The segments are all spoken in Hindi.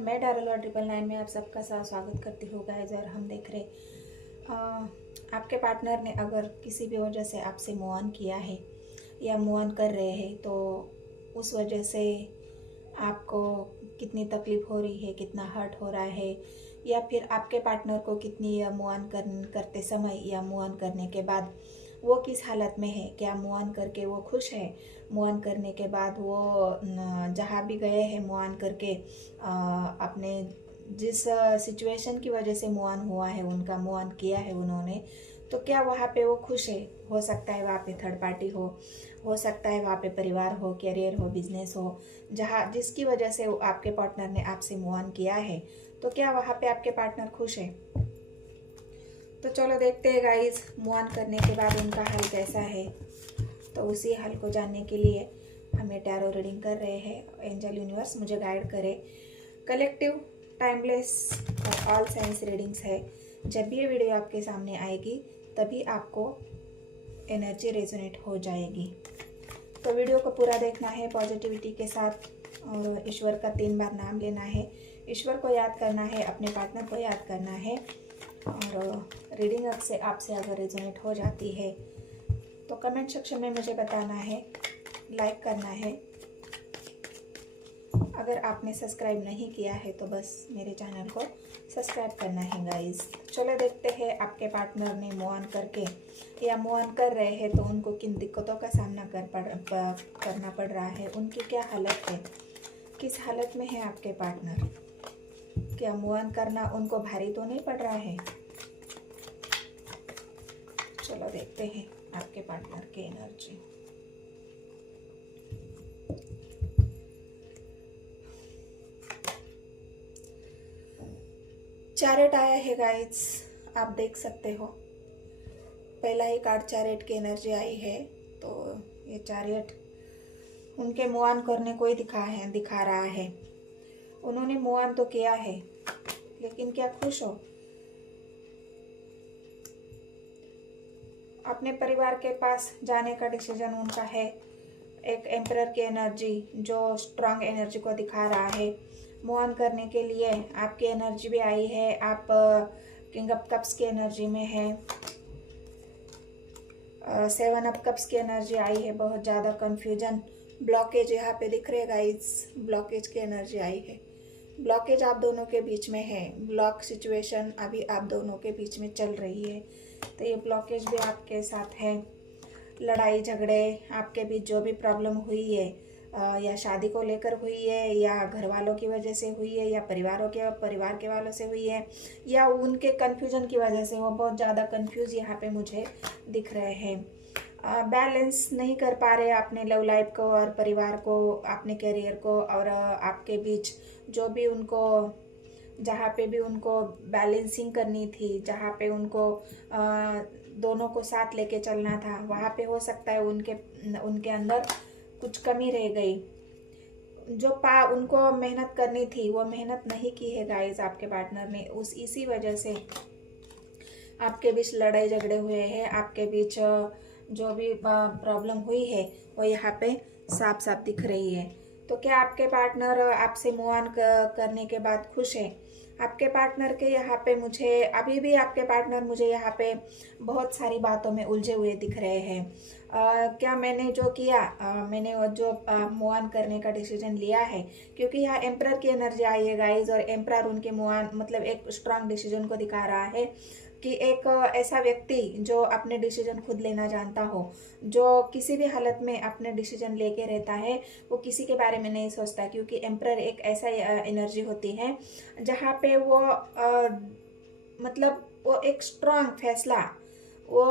मैं डायरल 999 में आप सबका स्वागत करती हूँ गाइस। और हम देख रहे आपके पार्टनर ने अगर किसी भी वजह से आपसे मूव ऑन किया है या मूव ऑन कर रहे हैं तो उस वजह से आपको कितनी तकलीफ़ हो रही है, कितना हर्ट हो रहा है, या फिर आपके पार्टनर को कितनी मूव ऑन करते समय या मूव ऑन करने के बाद वो किस हालत में है। क्या मूव ऑन करके वो खुश है? मूव ऑन करने के बाद वो जहाँ भी गए हैं मूव ऑन करके अपने जिस सिचुएशन की वजह से मूव ऑन हुआ है, उनका मूव ऑन किया है उन्होंने, तो क्या वहाँ पे वो खुश है? हो सकता है वहाँ पे थर्ड पार्टी हो सकता है वहाँ पे परिवार हो, करियर हो, बिजनेस हो, जहाँ जिसकी वजह से आपके पार्टनर ने आपसे मूव ऑन किया है, तो क्या वहाँ पे आपके पार्टनर खुश है? तो चलो देखते हैं गाइस, मूव ऑन करने के बाद उनका हल कैसा है। तो उसी हल को जानने के लिए हमें टैरो रीडिंग कर रहे हैं। एंजल यूनिवर्स मुझे गाइड करे। कलेक्टिव, टाइमलेस और ऑल साइंस रीडिंग्स है। जब भी ये वीडियो आपके सामने आएगी तभी आपको एनर्जी रेजोनेट हो जाएगी। तो वीडियो को पूरा देखना है पॉजिटिविटी के साथ, और ईश्वर का 3 बार नाम लेना है। ईश्वर को याद करना है, अपने पार्टनर को याद करना है। और रीडिंग से आपसे अगर रेजोनेट हो जाती है तो कमेंट सेक्शन में मुझे बताना है, लाइक करना है। अगर आपने सब्सक्राइब नहीं किया है तो बस मेरे चैनल को सब्सक्राइब करना है गाइस। चलो देखते हैं आपके पार्टनर ने मूव ऑन करके या मूव ऑन कर रहे हैं तो उनको किन दिक्कतों का सामना करना पड़ रहा है, उनकी क्या हालत है, किस हालत में है आपके पार्टनर। क्या मूव ऑन करना उनको भारी तो नहीं पड़ रहा है? चलो देखते हैं आपके पार्टनर की एनर्जी। चैरेट आया है गाइस, आप देख सकते हो। पहला ही कार्ड चैरेट की एनर्जी आई है। तो ये चैरेट उनके मूव ऑन करने को ही दिखा रहा है। उन्होंने मूव ऑन तो किया है, लेकिन क्या खुश हो? अपने परिवार के पास जाने का डिसीजन उनका है। एक एम्परर की एनर्जी जो स्ट्रांग एनर्जी को दिखा रहा है। मूव ऑन करने के लिए आपकी एनर्जी भी आई है। आप किंग ऑफ कप्स की एनर्जी में है। 7 ऑफ कप्स की एनर्जी आई है। बहुत ज़्यादा कंफ्यूजन, ब्लॉकेज यहाँ पे दिख रहे गाइस। ब्लॉकेज की एनर्जी आई है। ब्लॉकेज आप दोनों के बीच में है। ब्लॉक सिचुएशन अभी आप दोनों के बीच में चल रही है। तो ये ब्लॉकेज भी आपके साथ है। लड़ाई झगड़े आपके बीच जो भी प्रॉब्लम हुई है, या शादी को लेकर हुई है, या घर वालों की वजह से हुई है, या परिवार के वालों से हुई है, या उनके कन्फ्यूजन की वजह से वो बहुत ज़्यादा कन्फ्यूज यहाँ पे मुझे दिख रहे हैं। बैलेंस नहीं कर पा रहे अपने लव लाइफ को और परिवार को, अपने करियर को, और आपके बीच जो भी उनको, जहाँ पे भी उनको बैलेंसिंग करनी थी, जहाँ पे उनको दोनों को साथ लेके चलना था, वहाँ पे हो सकता है उनके अंदर कुछ कमी रह गई। जो उनको मेहनत करनी थी वो मेहनत नहीं की है गाइस आपके पार्टनर ने। इसी वजह से आपके बीच लड़ाई झगड़े हुए हैं। आपके बीच जो भी प्रॉब्लम हुई है वो यहाँ पे साफ साफ दिख रही है। तो क्या आपके पार्टनर आपसे मूव ऑन करने के बाद खुश है? आपके पार्टनर के यहाँ पे मुझे अभी भी आपके पार्टनर मुझे यहाँ पे बहुत सारी बातों में उलझे हुए दिख रहे हैं। क्या मैंने जो किया, मैंने जो मूव ऑन करने का डिसीजन लिया है, क्योंकि यहाँ एम्परर की एनर्जी आई है गाइज। और एम्परर उनके मूव ऑन मतलब एक स्ट्रांग डिसीजन को दिखा रहा है कि एक ऐसा व्यक्ति जो अपने डिसीजन खुद लेना जानता हो, जो किसी भी हालत में अपने डिसीजन लेके रहता है, वो किसी के बारे में नहीं सोचता। क्योंकि एम्परर एक ऐसा एनर्जी होती है जहाँ पे वो मतलब वो एक स्ट्रांग फैसला, वो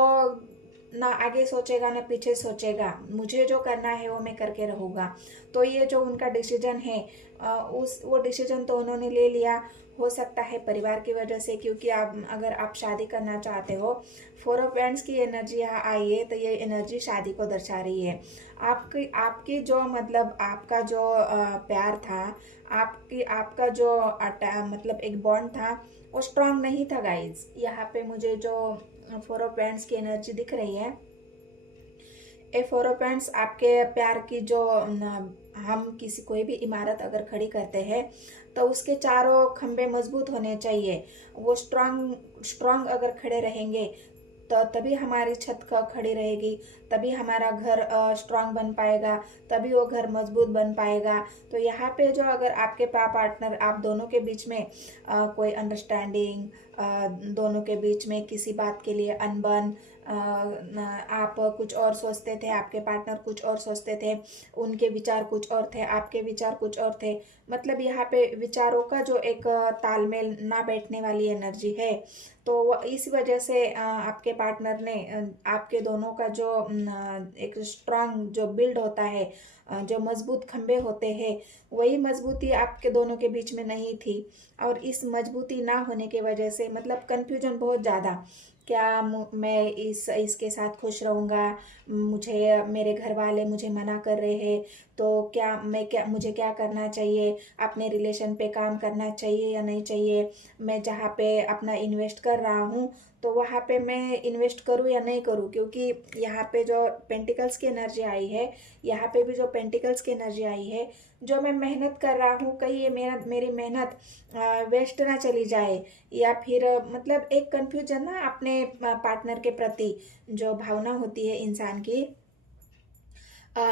ना आगे सोचेगा ना पीछे सोचेगा, मुझे जो करना है वो मैं करके रहूँगा। तो ये जो उनका डिसीजन है, वो डिसीजन तो उन्होंने ले लिया। हो सकता है परिवार की वजह से, क्योंकि अगर आप शादी करना चाहते हो, 4 ऑफ वैंड्स की एनर्जी यहाँ आई है, तो ये एनर्जी शादी को दर्शा रही है। आपकी जो मतलब आपका जो प्यार था, आपका जो मतलब एक बॉन्ड था, वो स्ट्रांग नहीं था गाइज। यहाँ पे मुझे जो 4 ऑफ वैंड्स की एनर्जी दिख रही है, एफोरोपेंट्स आपके प्यार की जो हम किसी कोई भी इमारत अगर खड़ी करते हैं तो उसके चारों खंभे मजबूत होने चाहिए। वो स्ट्रांग स्ट्रांग अगर खड़े रहेंगे तो तभी हमारी छत का खड़ी रहेगी, तभी हमारा घर स्ट्रांग बन पाएगा, तभी वो घर मजबूत बन पाएगा। तो यहाँ पे जो अगर आपके पार्टनर आप दोनों के बीच में कोई अंडरस्टैंडिंग, दोनों के बीच में किसी बात के लिए अनबन, आप कुछ और सोचते थे, आपके पार्टनर कुछ और सोचते थे, उनके विचार कुछ और थे, आपके विचार कुछ और थे, मतलब यहाँ पे विचारों का जो एक तालमेल ना बैठने वाली एनर्जी है, तो इस वजह से आपके पार्टनर ने आपके दोनों का जो एक स्ट्रांग जो बिल्ड होता है, जो मजबूत खंबे होते हैं, वही मजबूती आपके दोनों के बीच में नहीं थी। और इस मजबूती ना होने की वजह से मतलब कन्फ्यूजन बहुत ज़्यादा, क्या मैं इसके साथ खुश रहूँगा, मुझे मेरे घर वाले मुझे मना कर रहे हैं, तो क्या मुझे क्या करना चाहिए, अपने रिलेशन पे काम करना चाहिए या नहीं चाहिए, मैं जहाँ पे अपना इन्वेस्ट कर रहा हूँ तो वहाँ पे मैं इन्वेस्ट करूँ या नहीं करूँ, क्योंकि यहाँ पे जो पेंटिकल्स की एनर्जी आई है, यहाँ पे भी जो पेंटिकल्स की एनर्जी आई है, जो मैं मेहनत कर रहा हूँ कहीं ये मेरी मेहनत वेस्ट ना चली जाए, या फिर मतलब एक कन्फ्यूजन ना अपने पार्टनर के प्रति जो भावना होती है इंसान की,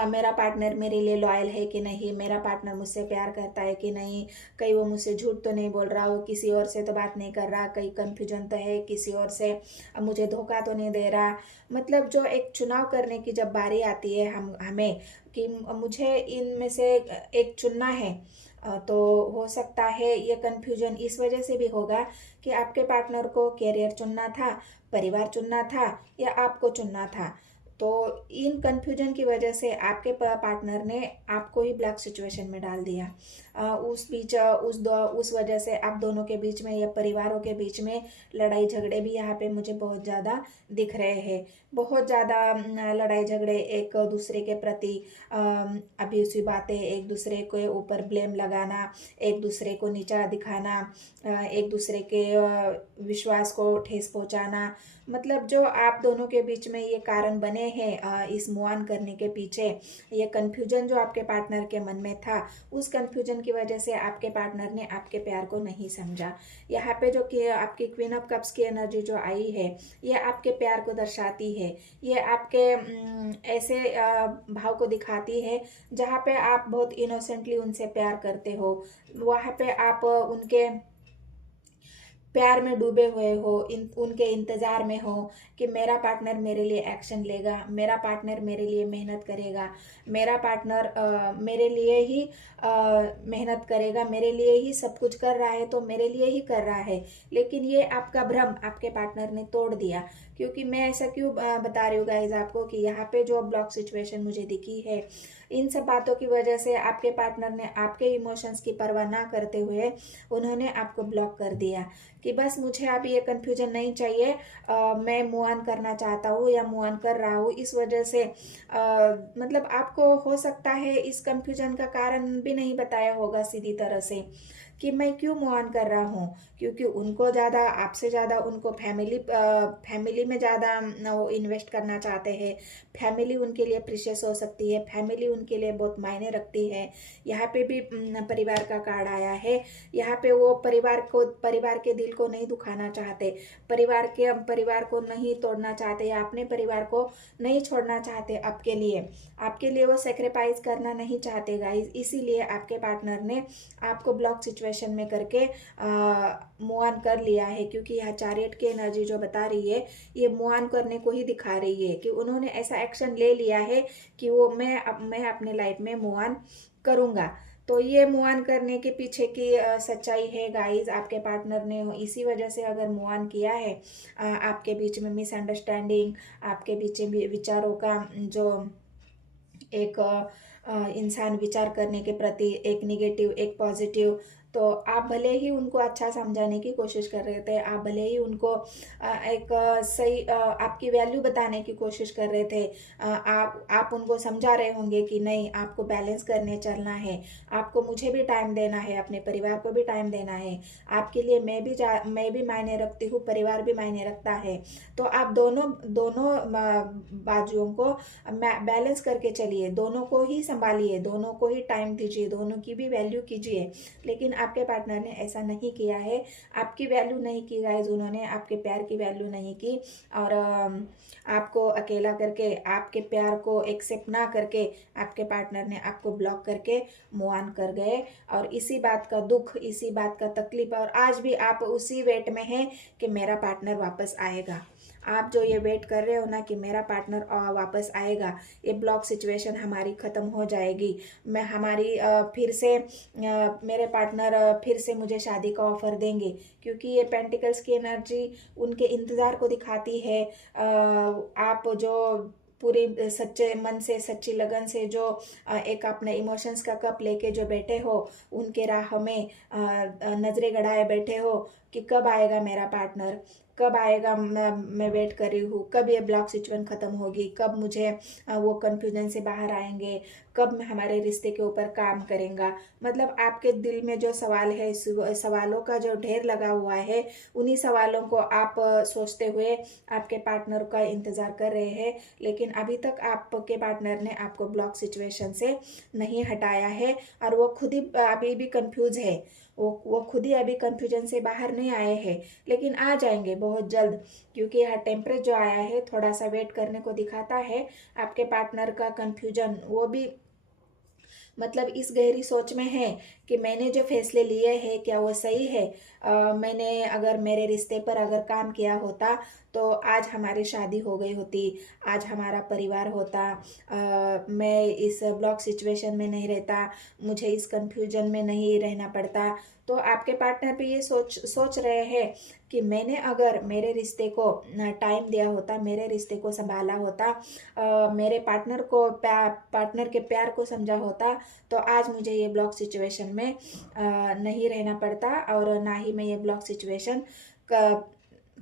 मेरा पार्टनर मेरे लिए लॉयल है कि नहीं, मेरा पार्टनर मुझसे प्यार करता है कि नहीं, कहीं वो मुझसे झूठ तो नहीं बोल रहा, वो किसी और से तो बात नहीं कर रहा, कहीं कन्फ्यूजन तो है किसी और से, मुझे धोखा तो नहीं दे रहा। मतलब जो एक चुनाव करने की जब बारी आती है हमें कि मुझे इनमें से एक चुनना है, तो हो सकता है ये कन्फ्यूजन इस वजह से भी होगा कि आपके पार्टनर को कैरियर चुनना था, परिवार चुनना था, या आपको चुनना था। तो इन कन्फ्यूजन की वजह से आपके पार्टनर ने आपको ही ब्लॉक सिचुएशन में डाल दिया। उस बीच उस वजह से आप दोनों के बीच में या परिवारों के बीच में लड़ाई झगड़े भी यहाँ पे मुझे बहुत ज़्यादा दिख रहे हैं। बहुत ज़्यादा लड़ाई झगड़े एक दूसरे के प्रति, अब्यूसिव बातें, एक दूसरे के ऊपर ब्लेम लगाना, एक दूसरे को नीचा दिखाना, एक दूसरे के विश्वास को ठेस पहुंचाना। मतलब जो आप दोनों के बीच में ये कारण बने हैं इस मूव ऑन करने के पीछे, ये कन्फ्यूजन जो आपके पार्टनर के मन में था, उस कन्फ्यूजन की वजह से आपके पार्टनर ने आपके प्यार को नहीं समझा। यहाँ पे जो कि आपकी क्वीन ऑफ कप्स की एनर्जी जो आई है, ये आपके प्यार को दर्शाती है, ये आपके ऐसे भाव को दिखाती है जहाँ पे आप बहुत इनोसेंटली उनसे प्यार करते हो, वहाँ पे आप उनके प्यार में डूबे हुए हो, उनके इंतज़ार में हो कि मेरा पार्टनर मेरे लिए एक्शन लेगा, मेरा पार्टनर मेरे लिए मेहनत करेगा, मेरा पार्टनर मेरे लिए ही मेहनत करेगा, मेरे लिए ही सब कुछ कर रहा है तो मेरे लिए ही कर रहा है। लेकिन ये आपका भ्रम आपके पार्टनर ने तोड़ दिया। क्योंकि मैं ऐसा क्यों बता रही हूँ गाइज आपको कि यहाँ पे जो ब्लॉक सिचुएशन मुझे दिखी है, इन सब बातों की वजह से आपके पार्टनर ने आपके इमोशंस की परवाह ना करते हुए उन्होंने आपको ब्लॉक कर दिया कि बस मुझे अभी ये कन्फ्यूजन नहीं चाहिए, मैं मूव ऑन करना चाहता हूँ या मूव ऑन कर रहा हूँ। इस वजह से मतलब आपको हो सकता है इस कन्फ्यूजन का कारण भी नहीं बताया होगा सीधी तरह से कि मैं क्यों मूव ऑन कर रहा हूँ, क्योंकि उनको ज़्यादा, आपसे ज़्यादा उनको फैमिली में ज़्यादा वो इन्वेस्ट करना चाहते हैं। फैमिली उनके लिए प्रीशियस हो सकती है, फैमिली उनके लिए बहुत मायने रखती है। यहाँ पे भी परिवार का कार्ड आया है। यहाँ पे वो परिवार के दिल को नहीं दुखाना चाहते, परिवार को नहीं तोड़ना चाहते, या अपने परिवार को नहीं छोड़ना चाहते। आपके लिए वो सेक्रीफाइस करना नहीं चाहते गाइस। इसीलिए आपके पार्टनर ने आपको ब्लॉक सिचुएशन में करके मूव ऑन कर लिया है, क्योंकि यह चैरियट की एनर्जी जो बता रही है, ये मूव ऑन करने को ही दिखा रही है कि उन्होंने ऐसा एक्शन ले लिया है कि वो मैं अपने लाइफ में मूव ऑन करूँगा। तो ये मूव ऑन करने के पीछे की सच्चाई है गाइस। आपके पार्टनर ने इसी वजह से अगर मूव ऑन किया है, आपके बीच में मिसअंडरस्टैंडिंग, आपके बीच में विचारों का जो एक इंसान विचार करने के प्रति, एक निगेटिव एक पॉजिटिव, तो आप भले ही उनको अच्छा समझाने की कोशिश कर रहे थे, आप भले ही उनको एक सही आपकी वैल्यू बताने की कोशिश कर रहे थे, आप उनको समझा रहे होंगे कि नहीं, आपको बैलेंस करने चलना है, आपको मुझे भी टाइम देना है, अपने परिवार को भी टाइम देना है, आपके लिए मैं भी मायने रखती हूँ, परिवार भी मायने रखता है। तो आप दोनों दोनों बाजुओं को बैलेंस करके चलिए, दोनों को ही संभालिए, दोनों को ही टाइम दीजिए, दोनों की भी वैल्यू कीजिए। लेकिन आपके पार्टनर ने ऐसा नहीं किया है, आपकी वैल्यू नहीं की गाइस, उन्होंने आपके प्यार की वैल्यू नहीं की, और आपको अकेला करके, आपके प्यार को एक्सेप्ट ना करके आपके पार्टनर ने आपको ब्लॉक करके मूव ऑन कर गए। और इसी बात का दुख, इसी बात का तकलीफ, और आज भी आप उसी वेट में हैं कि मेरा पार्टनर वापस आएगा। आप जो ये वेट कर रहे हो ना कि मेरा पार्टनर वापस आएगा, ये ब्लॉक सिचुएशन हमारी ख़त्म हो जाएगी, मैं हमारी फिर से मेरे पार्टनर फिर से मुझे शादी का ऑफ़र देंगे, क्योंकि ये पेंटिकल्स की एनर्जी उनके इंतज़ार को दिखाती है। आप जो पूरी सच्चे मन से, सच्ची लगन से जो एक अपने इमोशंस का कप लेके जो बैठे हो, उनके राह में नज़रें गड़ाए बैठे हो कि कब आएगा मेरा पार्टनर, कब आएगा, मैं वेट कर रही हूँ, कब ये ब्लॉक सिचुएशन ख़त्म होगी, कब मुझे वो कन्फ्यूजन से बाहर आएंगे, कब हमारे रिश्ते के ऊपर काम करेंगा। मतलब आपके दिल में जो सवाल है, सवालों का जो ढेर लगा हुआ है, उन्हीं सवालों को आप सोचते हुए आपके पार्टनर का इंतज़ार कर रहे हैं। लेकिन अभी तक आपके पार्टनर ने आपको ब्लॉक सिचुएशन से नहीं हटाया है, और वो खुद ही अभी भी कंफ्यूज है, वो खुद ही अभी कंफ्यूजन से बाहर नहीं आए हैं। लेकिन आ जाएंगे बहुत जल्द, क्योंकि यहाँ टेम्परेचर जो आया है थोड़ा सा वेट करने को दिखाता है। आपके पार्टनर का कंफ्यूजन वो भी मतलब इस गहरी सोच में है कि मैंने जो फैसले लिए हैं क्या वो सही है। मैंने अगर मेरे रिश्ते पर अगर काम किया होता तो आज हमारी शादी हो गई होती, आज हमारा परिवार होता, मैं इस ब्लॉक सिचुएशन में नहीं रहता, मुझे इस कंफ्यूजन में नहीं रहना पड़ता। तो आपके पार्टनर भी ये सोच रहे हैं कि मैंने अगर मेरे रिश्ते को टाइम दिया होता, मेरे रिश्ते को संभाला होता, मेरे पार्टनर के प्यार को समझा होता, तो आज मुझे ये ब्लॉक सिचुएशन में नहीं रहना पड़ता, और ना ही मैं ये ब्लॉक सिचुएशन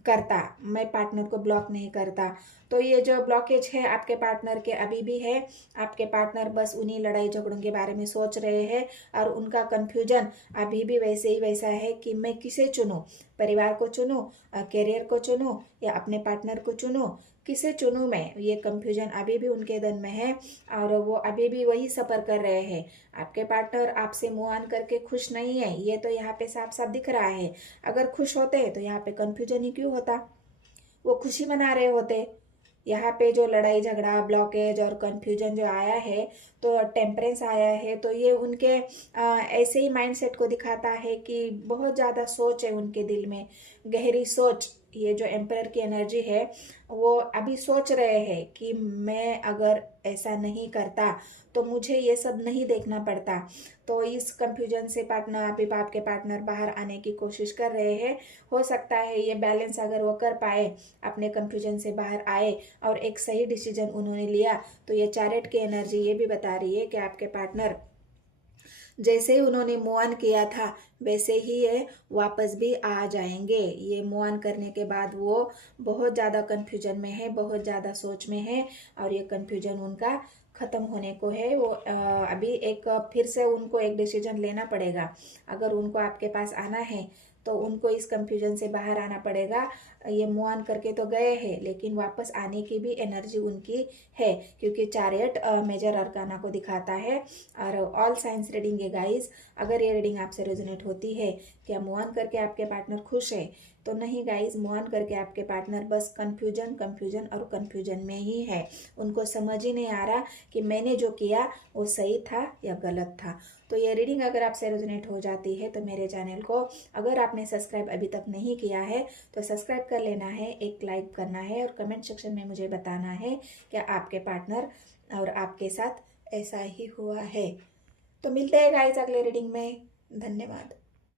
करता, मैं पार्टनर को ब्लॉक नहीं करता। तो ये जो ब्लॉकेज है आपके पार्टनर के अभी भी है। आपके पार्टनर बस उन्हीं लड़ाई झगड़ों के बारे में सोच रहे हैं, और उनका कन्फ्यूजन अभी भी वैसे ही वैसा है कि मैं किसे चुनूं, परिवार को चुनूं, करियर को चुनूं, या अपने पार्टनर को चुनूं, किसे चुनूं मैं, ये कंफ्यूजन अभी भी उनके दिन में है, और वो अभी भी वही सफ़र कर रहे हैं। आपके पार्टनर आपसे मूव ऑन करके खुश नहीं है, ये तो यहाँ पे साफ साफ दिख रहा है। अगर खुश होते तो यहाँ पे कंफ्यूजन ही क्यों होता, वो खुशी मना रहे होते। यहाँ पे जो लड़ाई झगड़ा, ब्लॉकेज और कंफ्यूजन जो आया है, तो टेम्परेंस आया है, तो ये उनके ऐसे ही माइंडसेट को दिखाता है कि बहुत ज़्यादा सोच है उनके दिल में, गहरी सोच। ये जो एम्परर की एनर्जी है, वो अभी सोच रहे हैं कि मैं अगर ऐसा नहीं करता तो मुझे ये सब नहीं देखना पड़ता। तो इस कंफ्यूजन से पार्टनर, अभी आपके पार्टनर बाहर आने की कोशिश कर रहे हैं। हो सकता है ये बैलेंस अगर वो कर पाए, अपने कंफ्यूजन से बाहर आए और एक सही डिसीजन उन्होंने लिया, तो ये चैरिट की एनर्जी ये भी बता रही है कि आपके पार्टनर जैसे ही उन्होंने मूव ऑन किया था वैसे ही ये वापस भी आ जाएंगे। ये मूव ऑन करने के बाद वो बहुत ज़्यादा कन्फ्यूजन में है, बहुत ज़्यादा सोच में है, और ये कन्फ्यूजन उनका ख़त्म होने को है। वो अभी एक फिर से उनको एक डिसीजन लेना पड़ेगा। अगर उनको आपके पास आना है तो उनको इस कंफ्यूजन से बाहर आना पड़ेगा। ये मूव ऑन करके तो गए हैं, लेकिन वापस आने की भी एनर्जी उनकी है, क्योंकि चैरियट मेजर अरकाना को दिखाता है। और ऑल साइंस रीडिंग है गाइस। अगर ये रीडिंग आपसे रेजोनेट होती है, क्या मूव ऑन करके आपके पार्टनर खुश है, तो नहीं गाइस, मूव ऑन करके आपके पार्टनर बस कंफ्यूजन और कंफ्यूजन में ही है। उनको समझ ही नहीं आ रहा कि मैंने जो किया वो सही था या गलत था। तो ये रीडिंग अगर आपसे रेजोनेट हो जाती है तो मेरे चैनल को अगर आपने सब्सक्राइब अभी तक नहीं किया है तो सब्सक्राइब कर लेना है, एक लाइक करना है, और कमेंट सेक्शन में मुझे बताना है क्या आपके पार्टनर और आपके साथ ऐसा ही हुआ है। तो मिलते हैं गाइस अगले रीडिंग में। धन्यवाद।